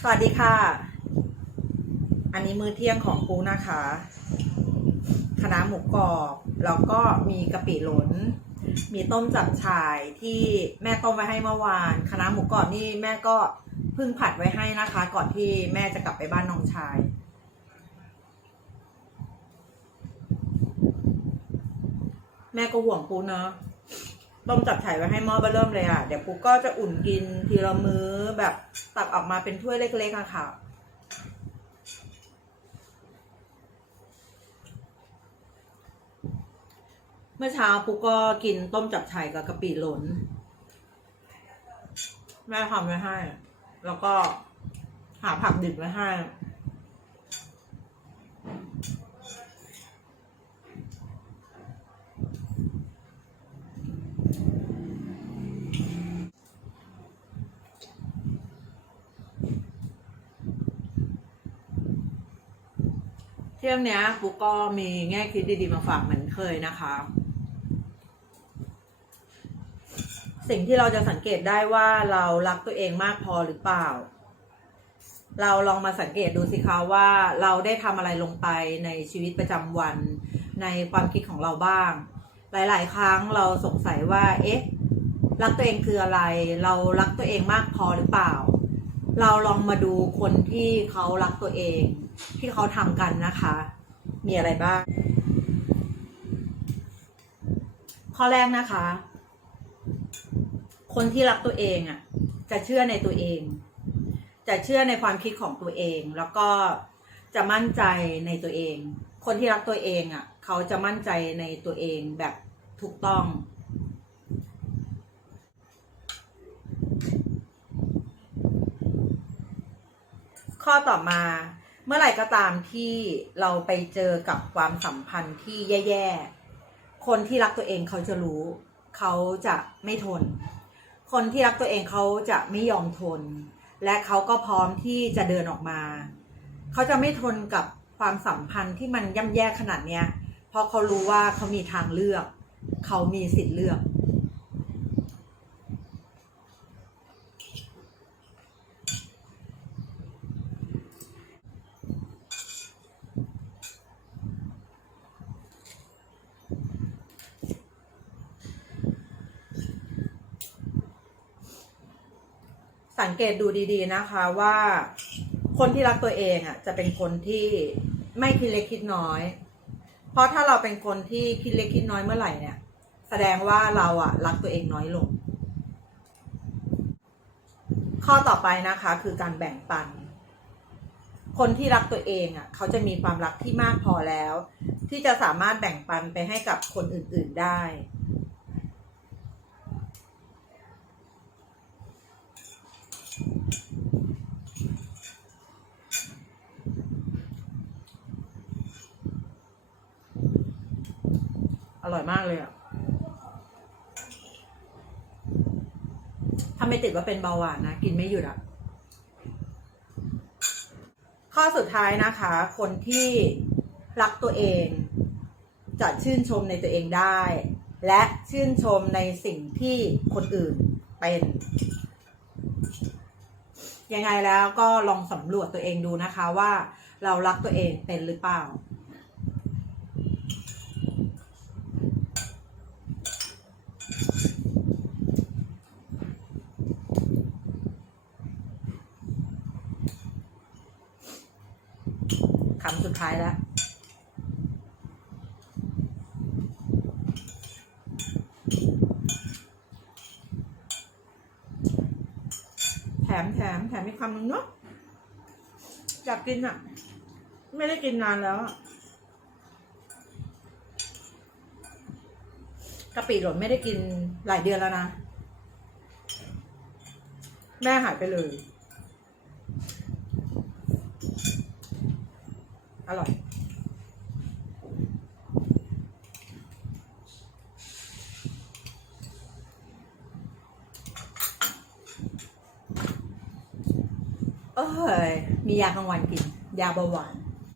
สวัสดีค่ะ อันนี้มื้อเที่ยงของปูนะคะคณะน้าหมูกรอบ แล้วก็มีกะปิหลน มีต้มจับฉ่ายที่แม่ต้มไว้ให้เมื่อวานคณะน้าหมูกรอบนี่แม่ก็เพิ่งผัดไว้ให้นะคะ ก่อนที่แม่จะกลับไปบ้านน้องชาย แม่ก็ห่วงปูเนาะ ต้มจับฉ่ายไว้ให้หม้อเบอเริ่มเลยอะ เดี๋ยวปุ๊กก็จะอุ่นกินทีละมื้อแบบตักออกมาเป็นถ้วยเล็กๆอะค่ะ เมื่อเช้าปุ๊กก็กินต้มจับฉ่ายกับกะปิหลนแม่ทำไว้ให้ แล้วก็หาผักดิบไว้ให้ ที่ยงนี้ปุ๊กก็มีแง่คิดดีๆมาฝากเหมือนเคยนะคะ สิ่งที่เราจะสังเกตได้ว่าเรารักตัวเองมากพอหรือเปล่า เราลองมาสังเกตดูสิคะว่าเราได้ทำอะไรลงไปในชีวิตประจำวันในความคิดของเราบ้าง หลาย ๆ ครั้งเราสงสัยว่า เอ๊ะ รักตัวเองคืออะไร เรารักตัวเองมากพอหรือเปล่า เราลองมาดูคนที่เขารักตัวเอง ที่เขาทำกันนะคะ มีอะไรบ้าง ข้อแรกนะคะ คนที่รักตัวเองอะ จะเชื่อในตัวเอง จะเชื่อในความคิดของตัวเอง แล้วก็จะมั่นใจในตัวเอง คนที่รักตัวเองอะ เขาจะมั่นใจในตัวเองแบบถูกต้อง ข้อต่อมาเมื่อไหร่ก็ตามที่เราไปเจอกับความสัมพันธ์ที่แย่ๆ คนที่รักตัวเองเขาจะรู้ เขาจะไม่ทน คนที่รักตัวเองเขาจะไม่ยอมทน และเขาก็พร้อมที่จะเดินออกมา เขาจะไม่ทนกับความสัมพันธ์ที่มันย่ำแย่ขนาดเนี้ยเพราะเขารู้ว่าเขามีทางเลือก เขามีสิทธิ์เลือก สังเกตดูดีๆนะคะว่าคนที่รักตัวเองอะจะเป็นคนที่ไม่คิดเล็กคิดน้อย เพราะถ้าเราเป็นคนที่คิดเล็กคิดน้อยเมื่อไหร่เนี่ย แสดงว่าเราอะรักตัวเองน้อยลง ข้อต่อไปนะคะ คือการแบ่งปัน คนที่รักตัวเองอะเขาจะมีความรักที่มากพอแล้ว ที่จะสามารถแบ่งปันไปให้กับคนอื่น ๆได้ อ ร่อยมากเลยอะถ้าไม่ติดว่าเป็นเบาหวานนะ กินไม่หยุดอะข้อสุดท้ายนะคะ คนที่รักตัวเอง จะชื่นชมในตัวเองได้ และชื่นชมในสิ่งที่คนอื่นเป็นยังไงแล้วก็ลองสำรวจตัวเองดูนะคะว่าเรารักตัวเองเป็นหรือเปล่า คำสุดท้ายแล้วแถมแถมแถมอีกคำหนึ่งเนาะอยากกินอะ่ะไม่ได้กินนานแล้วกะปิหล่นไม่ได้กินหลายเดือนแล้วนะ แม่หายไปเลย อร่อย เอ้ย มียากลางวันกิน ยาเบาหวาน